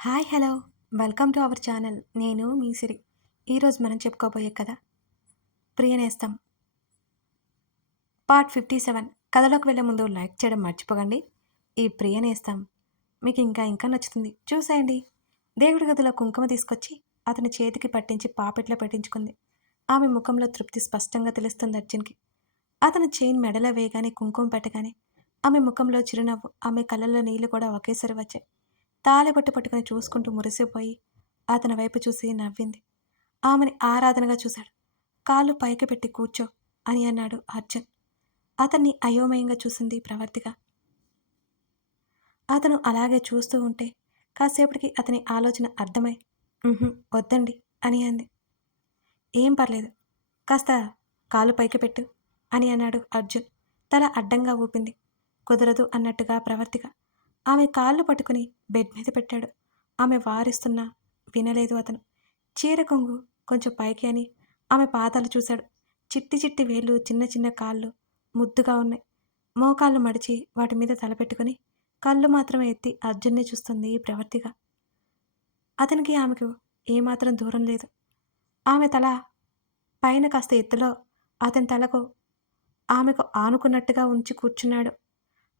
Hi hello welcome to our channel. నేను మీ సిరి. ఈరోజు మనం చెప్పుకోబోయే కథ ప్రియనేస్తం పార్ట్ 57. కథలోకి వెళ్ళే ముందు లైక్ చేయడం మర్చిపోకండి. ఈ ప్రియనేస్తం మీకు ఇంకా నచ్చుతుంది, చూసేయండి. దేవుడి గదిలో కుంకుమ తీసుకొచ్చి అతని చేతికి పట్టించి పాపెట్లో పెట్టించుకుంది. ఆమె ముఖంలో తృప్తి స్పష్టంగా తెలుస్తుంది అర్జున్కి. అతను చైన్ మెడలో వేయగానే కుంకుమ పెట్టగానే ఆమె ముఖంలో చిరునవ్వు, ఆమె కళ్ళల్లో నీళ్లు కూడా ఒకేసారి వచ్చాయి. తాళిబొట్టు పట్టుకుని చూసుకుంటూ మురిసిపోయి అతని వైపు చూసి నవ్వింది. ఆమెని ఆరాధనగా చూశాడు. కాళ్ళు పైకి పెట్టి కూర్చో అని అన్నాడు అర్జున్. అతన్ని అయోమయంగా చూసింది ప్రవర్తిక. అతను అలాగే చూస్తూ ఉంటే కాసేపటికి అతని ఆలోచన అర్థమై వద్దండి అని అంది. ఏం పర్లేదు, కాస్త కాలు పైకి పెట్టు అని అన్నాడు అర్జున్. తల అడ్డంగా ఊపింది. కుదరదు అన్నట్టుగా ప్రవర్తిక. ఆమె కాళ్ళు పట్టుకుని బెడ్ మీద పెట్టాడు. ఆమె వారిస్తున్నా వినలేదు అతను. చీర కొంగు కొంచెం పైకి అని ఆమె పాదాలు చూశాడు. చిట్టి చిట్టి వేళ్ళు, చిన్న చిన్న కాళ్ళు ముద్దుగా ఉన్నాయి. మోకాళ్ళు మడిచి వాటి మీద తలపెట్టుకుని కళ్ళు మాత్రమే ఎత్తి అర్జున్ని చూస్తుంది ప్రవర్తిక. అతనికి ఆమెకు ఏమాత్రం దూరం లేదు. ఆమె తల పైన కాస్త ఎత్తులో అతని తలకు ఆమెకు ఆనుకున్నట్టుగా ఉంచి కూర్చున్నాడు.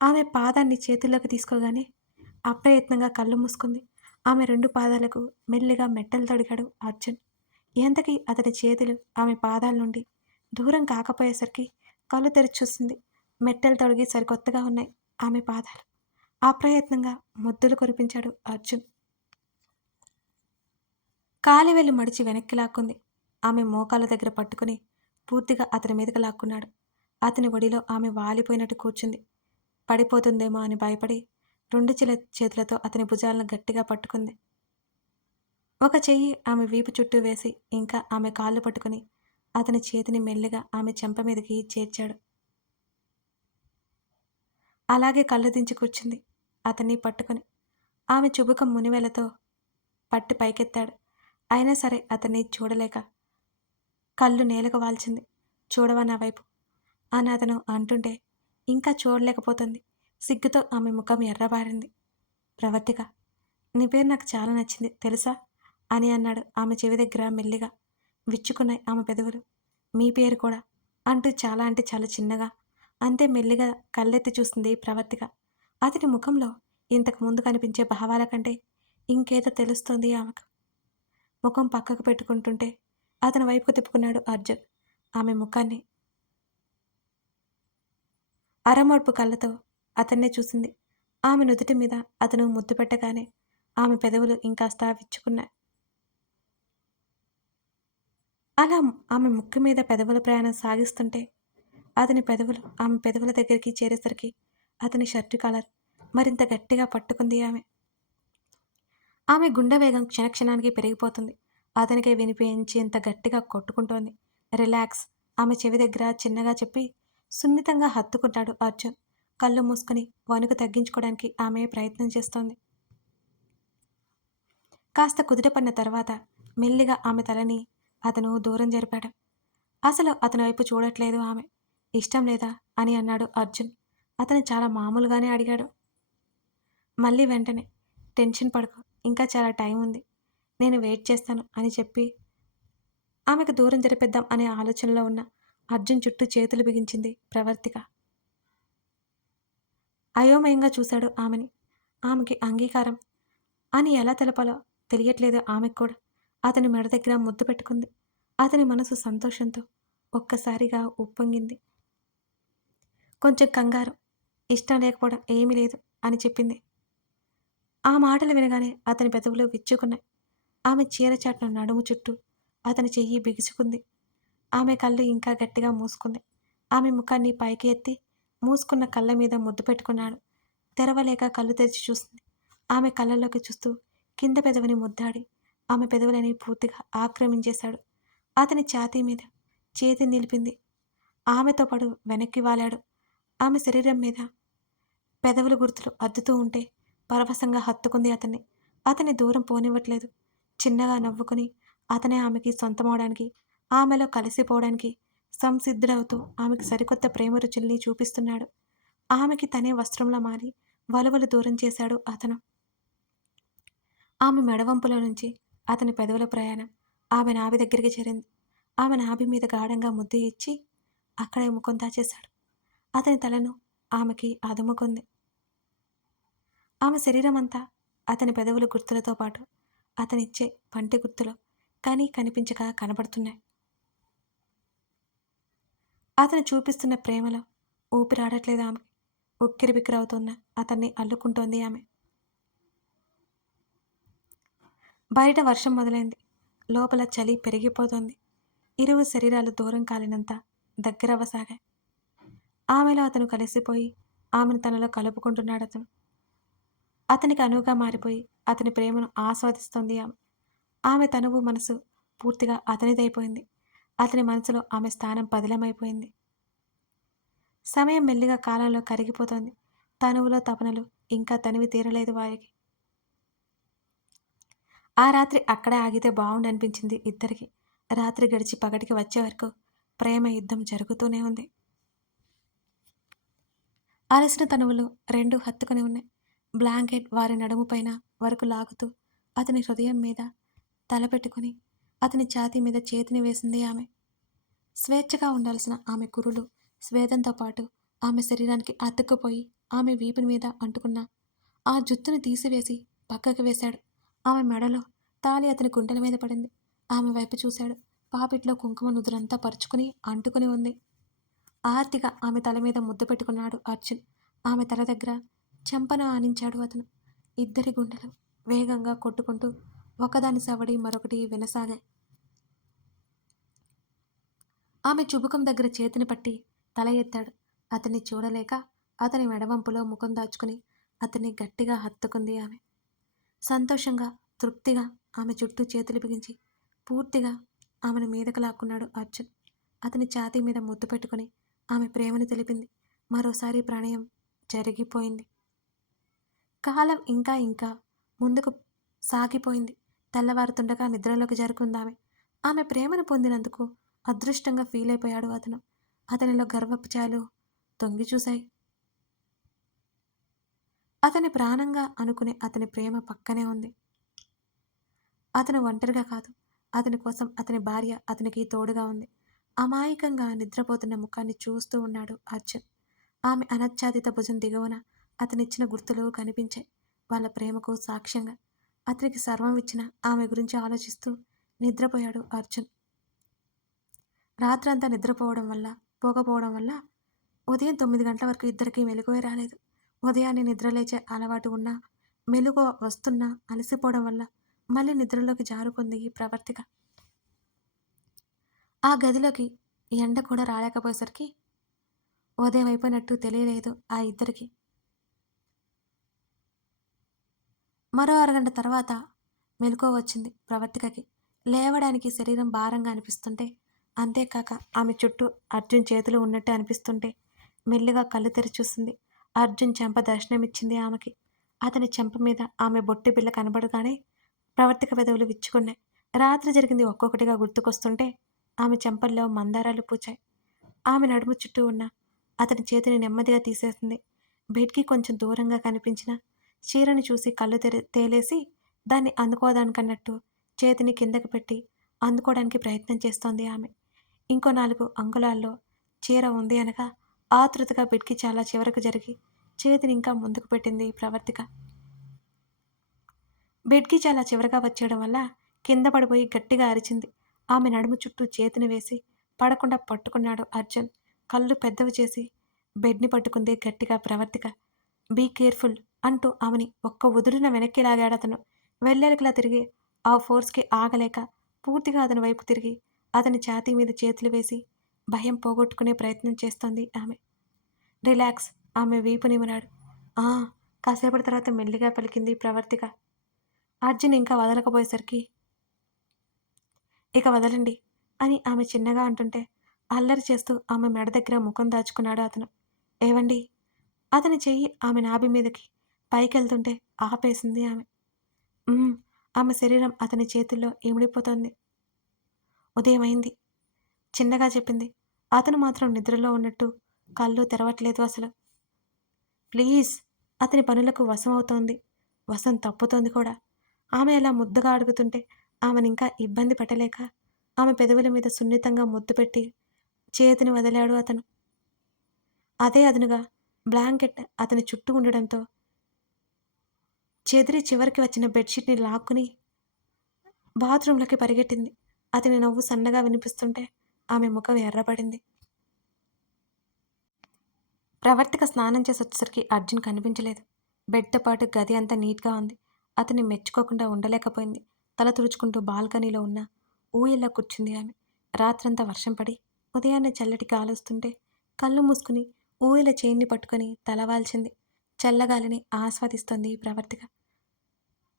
ఆమె పాదాన్ని చేతుల్లోకి తీసుకోగానే అప్రయత్నంగా కళ్ళు మూసుకుంది. ఆమె 2 పాదాలకు మెల్లిగా మెట్టలు తొడిగాడు అర్జున్. ఎంతకీ అతని చేతులు ఆమె పాదాల నుండి దూరం కాకపోయేసరికి కళ్ళు తెరిచి చూసింది. మెట్టలు తొడిగి సరికొత్తగా ఉన్నాయి ఆమె పాదాలు. అప్రయత్నంగా ముద్దులు కురిపించాడు అర్జున్. కాలి వెళ్ళి మడిచి వెనక్కి లాక్కుంది. ఆమె మోకాళ్ళ దగ్గర పట్టుకుని పూర్తిగా అతని మీదకి లాక్కున్నాడు. అతని ఒడిలో ఆమె వాలిపోయినట్టు కూర్చుంది. పడిపోతుందేమో అని భయపడి 2 చేతులతో అతని భుజాలను గట్టిగా పట్టుకుంది. ఒక చెయ్యి ఆమె వీపు చుట్టూ వేసి ఇంకా ఆమె కాళ్ళు పట్టుకుని అతని చేతిని మెల్లిగా ఆమె చెంప మీదకి చేర్చాడు. అలాగే కళ్ళు దించి కూర్చుంది అతన్ని పట్టుకుని. ఆమె చుబుకం మునివెలతో పట్టి పైకెత్తాడు. అయినా సరే అతన్ని చూడలేక కళ్ళు నేలకు వాల్చింది. చూడవా నా వైపు అని అతను అంటుంటే ఇంకా చూడలేకపోతుంది. సిగ్గుతో ఆమె ముఖం ఎర్రబారింది. ప్రవర్తిక, నీ పేరు నాకు చాలా నచ్చింది తెలుసా అని అన్నాడు ఆమె చెవి దగ్గర మెల్లిగా. విచ్చుకున్నాయి ఆమె పెదవులు. మీ పేరు కూడా అంటూ చాలా అంటే చాలా చిన్నగా, అంతే మెల్లిగా కళ్ళెత్తి చూస్తుంది ప్రవర్తిక. అతని ముఖంలో ఇంతకు ముందు కనిపించే భావాల కంటే ఇంకేదో తెలుస్తోంది ఆమెకు. ముఖం పక్కకు పెట్టుకుంటుంటే అతని వైపుకు తిప్పుకున్నాడు అర్జున్. ఆమె ముఖాన్ని అరమోడ్పు కళ్ళతో అతన్నే చూసింది. ఆమె నుదుటి మీద అతను ముద్దు పెట్టగానే ఆమె పెదవులు ఇంకాస్త విచ్చుకున్నాయి. అలా ఆమె ముక్కు మీద పెదవుల ప్రయాణం సాగిస్తుంటే అతని పెదవులు ఆమె పెదవుల దగ్గరికి చేరేసరికి అతని షర్టు కాలర్ మరింత గట్టిగా పట్టుకుంది ఆమె. ఆమె గుండె వేగం క్షణక్షణానికి పెరిగిపోతుంది. అతనికే వినిపించేంత గట్టిగా కొట్టుకుంటోంది. రిలాక్స్ ఆమె చెవి దగ్గర చిన్నగా చెప్పి సున్నితంగా హత్తుకుంటాడు అర్జున్. కళ్ళు మూసుకుని వణుకు తగ్గించుకోవడానికి ఆమె ప్రయత్నం చేస్తోంది. కాస్త కుదుటపడిన తర్వాత మెల్లిగా ఆమె తలని అతను దూరం జరిపాడు. అసలు అతని వైపు చూడట్లేదు ఆమె. ఇష్టం లేదా అని అన్నాడు అర్జున్. అతను చాలా మామూలుగానే అడిగాడు. మళ్ళీ వెంటనే, టెన్షన్ పడకు, ఇంకా చాలా టైం ఉంది, నేను వెయిట్ చేస్తాను అని చెప్పి ఆమెకు దూరం జరిపిద్దాం అనే ఆలోచనలో ఉన్న అర్జున్ చుట్టూ చేతులు బిగించింది ప్రవర్తిక. అయోమయంగా చూశాడు ఆమెని. ఆమెకి అంగీకారం అని ఎలా తెలపాలో తెలియట్లేదు ఆమెకు కూడా. అతని మెడ దగ్గర ముద్దు పెట్టుకుంది. అతని మనసు సంతోషంతో ఒక్కసారిగా ఉప్పొంగింది. కొంచెం కంగారు, ఇష్టం లేకపోవడం ఏమీ లేదు అని చెప్పింది. ఆ మాటలు వినగానే అతని పెదవులు విచ్చుకున్నాయి. ఆమె చీరచాటున నడుము చుట్టూ అతని చెయ్యి బిగుసుకుంది. ఆమె కళ్ళు ఇంకా గట్టిగా మూసుకుంది. ఆమె ముఖాన్ని పైకి ఎత్తి మూసుకున్న కళ్ళ మీద ముద్దు పెట్టుకున్నాడు. తెరవలేక కళ్ళు తెరిచి చూసింది. ఆమె కళ్ళల్లోకి చూస్తూ కింద పెదవిని ముద్దాడి ఆమె పెదవులని పూర్తిగా ఆక్రమించేశాడు. అతని ఛాతీ మీద చేతి నిలిపింది. ఆమెతో పాటు వెనక్కి వాలాడు. ఆమె శరీరం మీద పెదవుల గుర్తులు అద్దుతూ ఉంటే పరవశంగా హత్తుకుంది అతన్ని. అతన్ని దూరం పోనివ్వట్లేదు. చిన్నగా నవ్వుకుని అతనే ఆమెకి సొంతమవడానికి, ఆమెలో కలిసిపోవడానికి సంసిద్ధుడవుతూ ఆమెకు సరికొత్త ప్రేమ రుచుల్ని చూపిస్తున్నాడు. ఆమెకి తనే వస్త్రంలా మారి వలువలు దూరం చేశాడు అతను. ఆమె మెడవంపులో నుంచి అతని పెదవుల ప్రయాణం ఆమె నాభి దగ్గరికి చేరింది. ఆమె నాభి మీద గాఢంగా ముద్దు ఇచ్చి అక్కడే ముఖం దాచేశాడు. అతని తలను ఆమెకి అదుముకుంది. ఆమె శరీరమంతా అతని పెదవుల గుర్తులతో పాటు అతనిచ్చే పంటి గుర్తులు కానీ కనిపించక కనబడుతున్నాయి. అతను చూపిస్తున్న ప్రేమలో ఊపిరాడట్లేదు ఆమె. ఉక్కిరిబిక్కిరవుతున్న అతన్ని అల్లుకుంటోంది ఆమె. బయట వర్షం మొదలైంది. లోపల చలి పెరిగిపోతోంది. ఇరువు శరీరాలు దూరం కాలినంత దగ్గరవ్వసాగాయి. ఆమెలో అతను కలిసిపోయి ఆమెను తనలో కలుపుకుంటున్నాడతను. అతనికి అనువుగా మారిపోయి అతని ప్రేమను ఆస్వాదిస్తోంది ఆమె. ఆమె తనువు మనసు పూర్తిగా అతనిదైపోయింది. అతని మనసులో ఆమె స్థానం పదిలమైపోయింది. సమయం మెల్లిగా కాలంలో కరిగిపోతోంది. తనువులో తపనలు ఇంకా తనివి తీరలేదు వారికి. ఆ రాత్రి అక్కడే ఆగితే బావుండనిపించింది ఇద్దరికి. రాత్రి గడిచి పగటికి వచ్చే వరకు ప్రేమ యుద్ధం జరుగుతూనే ఉంది. అలసిన తనువులు రెండు హత్తుకుని ఉన్నాయి. బ్లాంకెట్ వారి నడుము పైన వరకు లాగుతూ అతని హృదయం మీద తలపెట్టుకుని అతని ఛాతీ మీద చేతిని వేసింది ఆమె. స్వేచ్ఛగా ఉండాల్సిన ఆమె కురులు స్వేదంతో పాటు ఆమె శరీరానికి అతుక్కుపోయి ఆమె వీపు మీద అంటుకున్న ఆ జుత్తుని తీసివేసి పక్కకు వేశాడు. ఆమె మెడలో తాళి అతని కుంటల మీద పడింది. ఆమె వైపు చూశాడు. పాపిట్లో కుంకుమ నుదురంతా పరుచుకుని అంటుకుని ఉంది. ఆర్తిగా ఆమె తల మీద ముద్దు పెట్టుకున్నాడు అర్జున్. ఆమె తల దగ్గర చెంపను ఆనించాడు అతను. ఇద్దరి గుండెలు వేగంగా కొట్టుకుంటూ ఒకదాని సవడి మరొకటి వినసాగాయి. ఆమె చుబుకం దగ్గర చేతిని పట్టి తల ఎత్తాడు. అతన్ని చూడలేక అతని మెడవంపులో ముఖం దాచుకుని అతన్ని గట్టిగా హత్తుకుంది ఆమె. సంతోషంగా తృప్తిగా ఆమె చుట్టూ చేతులు బిగించి పూర్తిగా ఆమెను మీదకు లాక్కున్నాడు అర్జున్. అతని ఛాతీ మీద ముద్దు పెట్టుకుని ఆమె ప్రేమను తెలిపింది. మరోసారి ప్రణయం జరిగిపోయింది. కాలం ఇంకా ఇంకా ముందుకు సాగిపోయింది. తెల్లవారుతుండగా నిద్రలోకి జారుకుందామె. ఆమె ప్రేమను పొందినందుకు అదృష్టంగా ఫీల్ అయిపోయాడు అతను. అతనిలో గర్వపు చాలు తొంగి చూశాయి. అతని ప్రాణంగా అనుకునే అతని ప్రేమ పక్కనే ఉంది. అతను ఒంటరిగా కాదు. అతని కోసం అతని భార్య అతనికి తోడుగా ఉంది. అమాయకంగా నిద్రపోతున్న ముఖాన్ని చూస్తూ ఉన్నాడు అర్జున్. ఆమె అనచ్ఛాదిత భుజం దిగువన అతనిచ్చిన గుర్తులు కనిపించాయి. వాళ్ళ ప్రేమకు సాక్ష్యంగా అతనికి సర్వం ఇచ్చిన ఆమె గురించి ఆలోచిస్తూ నిద్రపోయాడు అర్జున్. రాత్రంతా నిద్రపోవడం వల్ల పోకపోవడం వల్ల ఉదయం 9 గంటల వరకు ఇద్దరికీ మెలకువే రాలేదు. ఉదయాన్నే నిద్రలేచే అలవాటు ఉన్నా మెలుగు వస్తున్నా అలసిపోవడం వల్ల మళ్ళీ నిద్రలోకి జారుకుంది ఈ ప్రవర్తిక. ఆ గదిలోకి ఎండ కూడా రాలేకపోయేసరికి ఉదయం అయిపోయినట్టు తెలియలేదు ఆ ఇద్దరికి. మరో అరగంట తర్వాత మెలకువ వచ్చింది ప్రవర్తికకి. లేవడానికి శరీరం భారంగా అనిపిస్తుంటే, అంతేకాక ఆమె చుట్టూ అర్జున్ చేతులు ఉన్నట్టు అనిపిస్తుంటే మెల్లిగా కళ్ళు తెరిచి చూసింది. అర్జున్ చెంప దర్శనమిచ్చింది ఆమెకి. అతని చెంప మీద ఆమె బొట్టి బిళ్ళ కనబడగానే ప్రవర్తిక పెదవులు విచ్చుకున్నాయి. రాత్రి జరిగింది ఒక్కొక్కటిగా గుర్తుకొస్తుంటే ఆమె చెంపల్లో మందారాలు పూచాయి. ఆమె నడుము చుట్టూ ఉన్న అతని చేతిని నెమ్మదిగా తీసేసింది. బెడ్కి కొంచెం దూరంగా కనిపించిన చీరని చూసి కళ్ళు తేలేసి దాన్ని అందుకోదానికన్నట్టు చేతిని కిందకి పెట్టి అందుకోవడానికి ప్రయత్నం చేస్తోంది ఆమె. ఇంకో 4 అంగుళాల్లో చీర ఉంది అనగా ఆతృతగా బెడ్కి చాలా చివరకు జరిగి చేతిని ఇంకా ముందుకు పెట్టింది ప్రవర్తిక. బెడ్కి చాలా చివరగా వచ్చేయడం వల్ల కింద పడిపోయి గట్టిగా అరిచింది. ఆమె నడుము చుట్టూ చేతిని వేసి పడకుండా పట్టుకున్నాడు అర్జున్. కళ్ళు పెద్దవి చేసి బెడ్ని పట్టుకుంది గట్టిగా ప్రవర్తిక. బీ కేర్ఫుల్ అంటూ ఆమెని ఒక్క ఉదురున వెనక్కి లాగాడతను. వెల్లెలకిలా తిరిగి ఆ ఫోర్స్కి ఆగలేక పూర్తిగా అతని వైపు తిరిగి అతని ఛాతీ మీద చేతులు వేసి భయం పోగొట్టుకునే ప్రయత్నం చేస్తోంది ఆమె. రిలాక్స్ ఆమె వీపు నిమిరాడు. కాసేపటి తర్వాత మెల్లిగా పలికింది ప్రవర్తిక. అర్జున్ ఇంకా వదలకపోయేసరికి ఇక వదలండి అని ఆమె చిన్నగా అంటుంటే అల్లరి చేస్తూ ఆమె మెడ దగ్గర ముఖం దాచుకున్నాడు అతను. ఏవండి అతని చెయ్యి ఆమె నాభి మీదకి పైకెళ్తుంటే ఆపేసింది ఆమె. ఆమె శరీరం అతని చేతుల్లో ఇమిడిపోతోంది. ఉదయమైంది చిన్నగా చెప్పింది. అతను మాత్రం నిద్రలో ఉన్నట్టు కళ్ళు తెరవట్లేదు అసలు. ప్లీజ్ అతని పనులకు వశం అవుతోంది. వశం తప్పుతోంది కూడా. ఆమె అలా ముద్దుగా అడుగుతుంటే ఆమెనింకా ఇబ్బంది పెట్టలేక ఆమె పెదవుల మీద సున్నితంగా ముద్దు పెట్టి చేతిని వదిలాడు అతను. అదే అదునుగా బ్లాంకెట్ అతని చుట్టూ ఉండడంతో చెదిరి చివరికి వచ్చిన బెడ్‌షీట్‌ని లాక్కుని బాత్రూంలోకి పరిగెట్టింది. అతని నవ్వు సన్నగా వినిపిస్తుంటే ఆమె ముఖం ఎర్రబడింది. ప్రవర్తిక స్నానం చేసొచ్చేసరికి అర్జున్ కనిపించలేదు. బెడ్‌తో పాటు గది అంతా నీట్‌గా ఉంది. అతన్ని మెచ్చుకోకుండా ఉండలేకపోయింది. తల తుడుచుకుంటూ బాల్కనీలో ఉన్న ఊయల్లో కూర్చుంది ఆమె. రాత్రంతా వర్షం పడి, ఉదయాన్నే చల్లటి గాలొస్తుంటే కళ్ళు మూసుకుని ఊయల చెయిన్ని పట్టుకొని తల వాల్చింది. చల్లగాలిని ఆస్వాదిస్తోంది ప్రవర్తిక.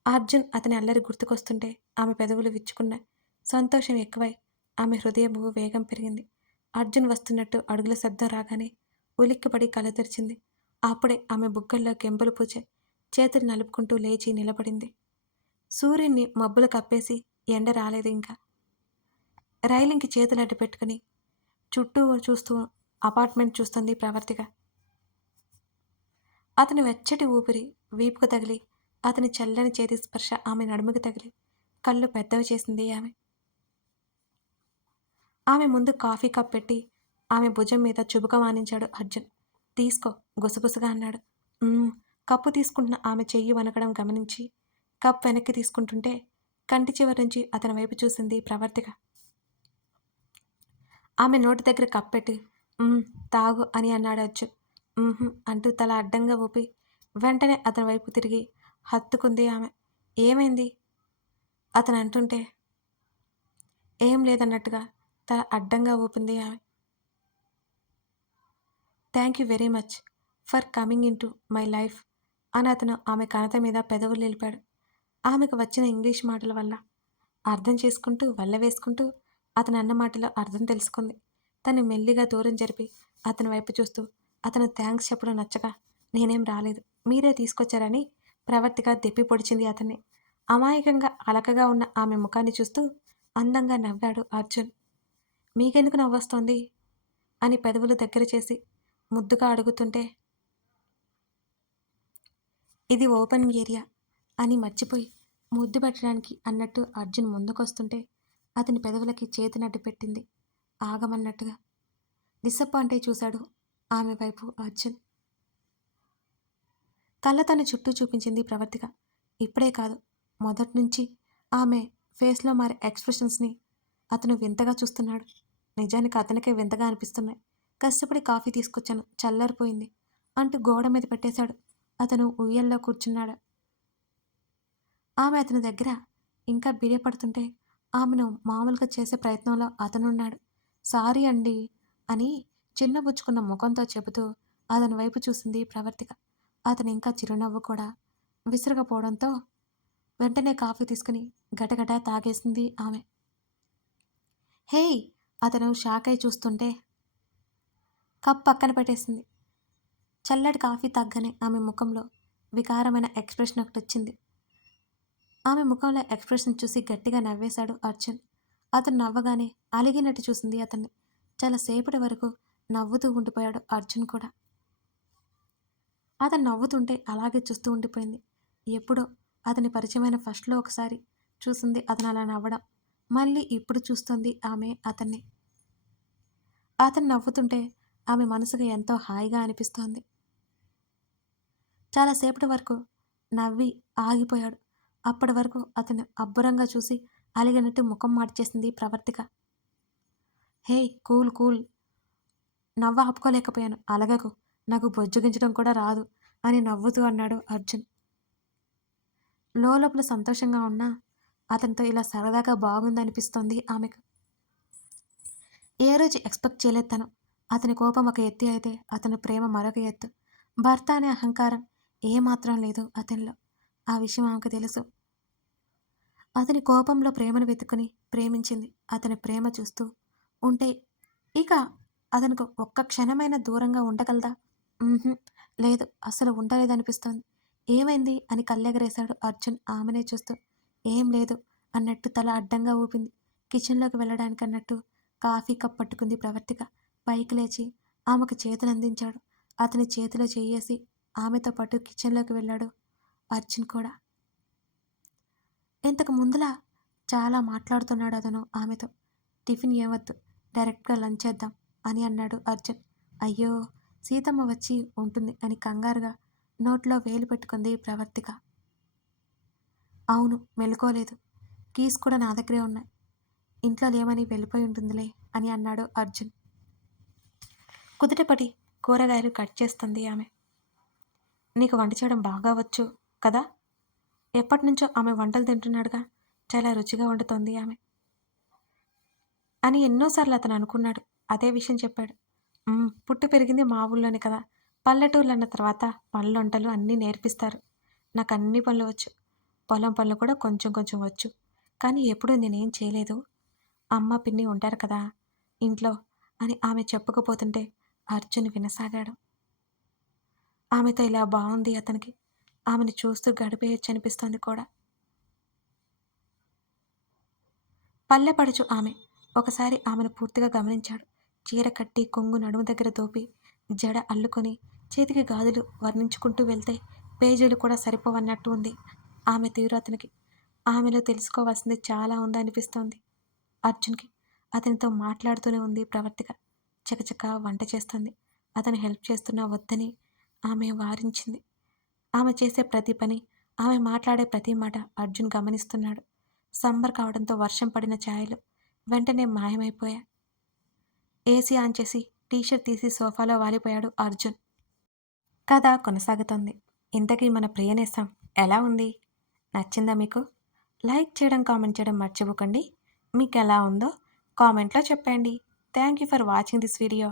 అర్జున్ అతని అల్లరి గుర్తుకొస్తుంటే ఆమె పెదవులు విచ్చుకున్నాయి. సంతోషం ఎక్కువై ఆమె హృదయపు వేగం పెరిగింది. అర్జున్ వస్తున్నట్టు అడుగుల శబ్దం రాగానే ఉలిక్కిపడి కళ్ళు తెరిచింది. అప్పుడే ఆమె బుగ్గల్లో కెంపులు పూచాయి. చేతులు నలుపుకుంటూ లేచి నిలబడింది. సూర్యున్ని మబ్బులు కప్పేసి ఎండ రాలేదు ఇంకా. రైలింగ్‌కి చేతులు అడ్డు పెట్టుకుని చుట్టూ చూస్తూ అపార్ట్‌మెంట్ చూస్తుంది ప్రవర్తిక. అతని వెచ్చటి ఊపిరి వీపుకు తగిలి, అతని చల్లని చేతి స్పర్శ ఆమె నడుముకి తగిలి, కళ్ళు పెద్దవి చేసింది ఆమె. ఆమె ముందు కాఫీ కప్ పెట్టి, ఆమె భుజం మీద చుబుకమానించాడు అర్జున్. తీసుకో గుసగుసగా అన్నాడు. కప్పు తీసుకుంటున్న ఆమె చెయ్యి వణకడం గమనించి, కప్ వెనక్కి తీసుకుంటుంటే, కంటి చివరి నుంచి అతని వైపు చూసింది ప్రవర్తిక. ఆమె నోటి దగ్గర కప్ పెట్టి, తాగు అని అన్నాడు అర్జున్. అంటూ తల అడ్డంగా ఊపి, వెంటనే అతని వైపు తిరిగి హత్తుకుంది ఆమె. ఏమైంది? అతను అంటుంటే, ఏం లేదన్నట్టుగా తల అడ్డంగా ఊపింది ఆమె. Thank you very much for coming in to my life అని అతను ఆమె కణత మీద పెదవులు నిలిపాడు. ఆమెకు వచ్చిన ఇంగ్లీష్ మాటల వల్ల అర్థం చేసుకుంటూ వేసుకుంటూ అతను అన్న మాటలో అర్థం తెలుసుకుంది. తను మెల్లిగా దూరం జరిపి అతని వైపు చూస్తూ అతను థ్యాంక్స్ చెప్పడం నచ్చగా, నేనేం రాలేదు, మీరే తీసుకొచ్చారని ప్రవర్తిగా దెప్పి పొడిచింది అతన్ని. అమాయకంగా అలకగా ఉన్న ఆమె ముఖాన్ని చూస్తూ అందంగా నవ్వాడు అర్జున్. మీకెందుకు నవ్వొస్తోంది అని పెదవులు దగ్గర చేసి ముద్దుగా అడుగుతుంటే, ఇది ఓపెన్ ఏరియా అని మర్చిపోయి ముద్దు పెట్టడానికి అన్నట్టు అర్జున్ ముందుకొస్తుంటే అతని పెదవులకి చేతినడ్డు పెట్టింది ఆగమన్నట్టుగా. డిసప్పాయింట్ అయి చూశాడు ఆమె వైపు అర్జున్. కళ్ళతోనే చుట్టూ చూపించింది ప్రవర్తిక. ఇప్పుడే కాదు, మొదటి నుంచి ఆమె ఫేస్లో మారే ఎక్స్ప్రెషన్స్ని అతను వింతగా చూస్తున్నాడు. నిజానికి అతనికే వింతగా అనిపిస్తున్నాయి. కష్టపడి కాఫీ తీసుకొచ్చాను, చల్లారిపోయింది అంటూ గోడ మీద పెట్టేశాడు. అతను ఉయ్యల్లో కూర్చున్నాడు. ఆమె అతని దగ్గర ఇంకా బిడియపడుతుంటే ఆమెను మామూలుగా చేసే ప్రయత్నంలో అతనున్నాడు. సారీ అండి అని చిన్నబుచ్చుకున్న ముఖంతో చెబుతూ అతని వైపు చూసింది ప్రవర్తిక. అతను ఇంకా చిరునవ్వు కూడా విసురకపోవడంతో వెంటనే కాఫీ తీసుకుని గటగటా తాగేసింది ఆమె. హేయ్! అతను షాక్ అయి చూస్తుంటే కప్ పక్కన పెట్టేసింది. చల్లటి కాఫీ తాగ్గానే ఆమె ముఖంలో వికారమైన ఎక్స్ప్రెషన్ ఒకటొచ్చింది. ఆమె ముఖంలో ఎక్స్ప్రెషన్ చూసి గట్టిగా నవ్వేశాడు అర్జున్. అతను నవ్వగానే అలిగినట్టు చూసింది అతన్ని. చాలా సేపటి వరకు నవ్వుతూ ఉండిపోయాడు అర్జున్ కూడా. అతను నవ్వుతుంటే అలాగే చూస్తూ ఉండిపోయింది. ఎప్పుడో అతని పరిచయమైన ఫస్ట్లో ఒకసారి చూసింది అతను అలా నవ్వడం. మళ్ళీ ఇప్పుడు చూస్తుంది ఆమె అతన్ని. అతను నవ్వుతుంటే ఆమె మనసుకు ఎంతో హాయిగా అనిపిస్తోంది. చాలాసేపటి వరకు నవ్వి ఆగిపోయాడు. అప్పటి వరకు అతను అబ్బురంగా చూసి అలిగినట్టు ముఖం మార్చేసింది ప్రవర్తిక. హే కూల్ కూల్, నవ్వ ఆపుకోలేకపోయాను, అలగకు, నాకు బొజ్జగించడం కూడా రాదు అని నవ్వుతూ అన్నాడు అర్జున్. లోపల సంతోషంగా ఉన్నా అతనితో ఇలా సరదాగా బాగుందనిపిస్తోంది ఆమెకు. ఏ రోజు ఎక్స్పెక్ట్ చేయలేదు తను. అతని కోపం ఒక ఎత్తి అయితే అతని ప్రేమ మరొక ఎత్తు. భర్త అనే అహంకారం ఏమాత్రం లేదు అతనిలో. ఆ విషయం ఆమెకు తెలుసు. అతని కోపంలో ప్రేమను వెతుక్కుని ప్రేమించింది. అతని ప్రేమ చూస్తూ ఉంటే ఇక అతనికి ఒక్క క్షణమైన దూరంగా ఉండగలదా? లేదు, అసలు ఉండలేదనిపిస్తోంది. ఏమైంది అని కళ్ళెగరేశాడు అర్జున్ ఆమెనే చూస్తూ. ఏం లేదు అన్నట్టు తల అడ్డంగా ఊపింది. కిచెన్లోకి వెళ్ళడానికి అన్నట్టు కాఫీ కప్ పట్టుకుంది ప్రవర్తిక. పైకి లేచి ఆమెకు చేతులు అందించాడు. అతని చేతిలో చెయ్యేసి ఆమెతో పాటు కిచెన్లోకి వెళ్ళాడు అర్జున్ కూడా. ఇంతకు ముందులా చాలా మాట్లాడుతున్నాడు అతను ఆమెతో. టిఫిన్ ఏమొద్దు, డైరెక్ట్‌గా లంచ్ చేద్దాం అని అన్నాడు అర్జున్. అయ్యో! సీతమ్మ వచ్చి ఉంటుంది అని కంగారుగా నోట్లో వేలు పెట్టుకుంది ప్రవర్తిక. అవును, మెలుకోలేదు. కీస్ కూడా నా దగ్గరే ఉన్నాయి. ఇంట్లో లేమని వెళ్ళిపోయి ఉంటుందిలే అని అన్నాడు అర్జున్. కుదుటపడి కూరగాయలు కట్ చేస్తుంది ఆమె. నీకు వంట చేయడం బాగా వచ్చు కదా? ఎప్పటినుంచో ఆమె వంటలు తింటున్నాడుగా. చాలా రుచిగా వండుతోంది ఆమె అని ఎన్నోసార్లు అతను అనుకున్నాడు. అదే విషయం చెప్పాడు. పుట్టి పెరిగింది మా ఊళ్ళోనే కదా. పల్లెటూర్లన్న తర్వాత పనులొంటలు అన్నీ నేర్పిస్తారు. నాకు అన్ని పనులు వచ్చు. పొలం పనులు కూడా కొంచెం కొంచెం వచ్చు. కానీ ఎప్పుడూ నేనేం చేయలేదు. అమ్మ, పిన్ని ఉంటారు కదా ఇంట్లో అని ఆమె చెప్పుకుపోతుంటే అర్జున్ వినసాగాడు. ఆమెతో ఇలా బావుంది అతనికి. ఆమెను చూస్తూ గడిపేయొచ్చనిపిస్తోంది కూడా. పల్లెపడుచు ఆమె. ఒకసారి ఆమెను పూర్తిగా గమనించాడు. చీర కట్టి కొంగు నడుము దగ్గర దోపి జడ అల్లుకొని చేతికి గాజులు వర్ణించుకుంటూ వెళ్తే పేజీలు కూడా సరిపోవన్నట్టు ఉంది ఆమె తీరు అతనికి. ఆమెలో తెలుసుకోవాల్సింది చాలా ఉందనిపిస్తోంది అర్జున్కి. అతనితో మాట్లాడుతూనే ఉంది ప్రవర్తిక. చకచకా వంట చేస్తుంది. అతను హెల్ప్ చేస్తున్నా వద్దని ఆమె వారించింది. ఆమె చేసే ప్రతి పని, ఆమె మాట్లాడే ప్రతి మాట అర్జున్ గమనిస్తున్నాడు. సమ్మర్ కావడంతో వర్షం పడిన ఛాయలు వెంటనే మాయమైపోయా. ఏసీ ఆన్ చేసి టీషర్ట్ తీసి సోఫాలో వాలిపోయాడు అర్జున్. కథ కొనసాగుతోంది. ఇంతకీ మన ప్రియనేస్తం ఎలా ఉంది? నచ్చిందా మీకు? లైక్ చేయడం, కామెంట్ చేయడం మర్చిపోకండి. మీకు ఎలా ఉందో కామెంట్లో చెప్పండి. Thank you for watching this video.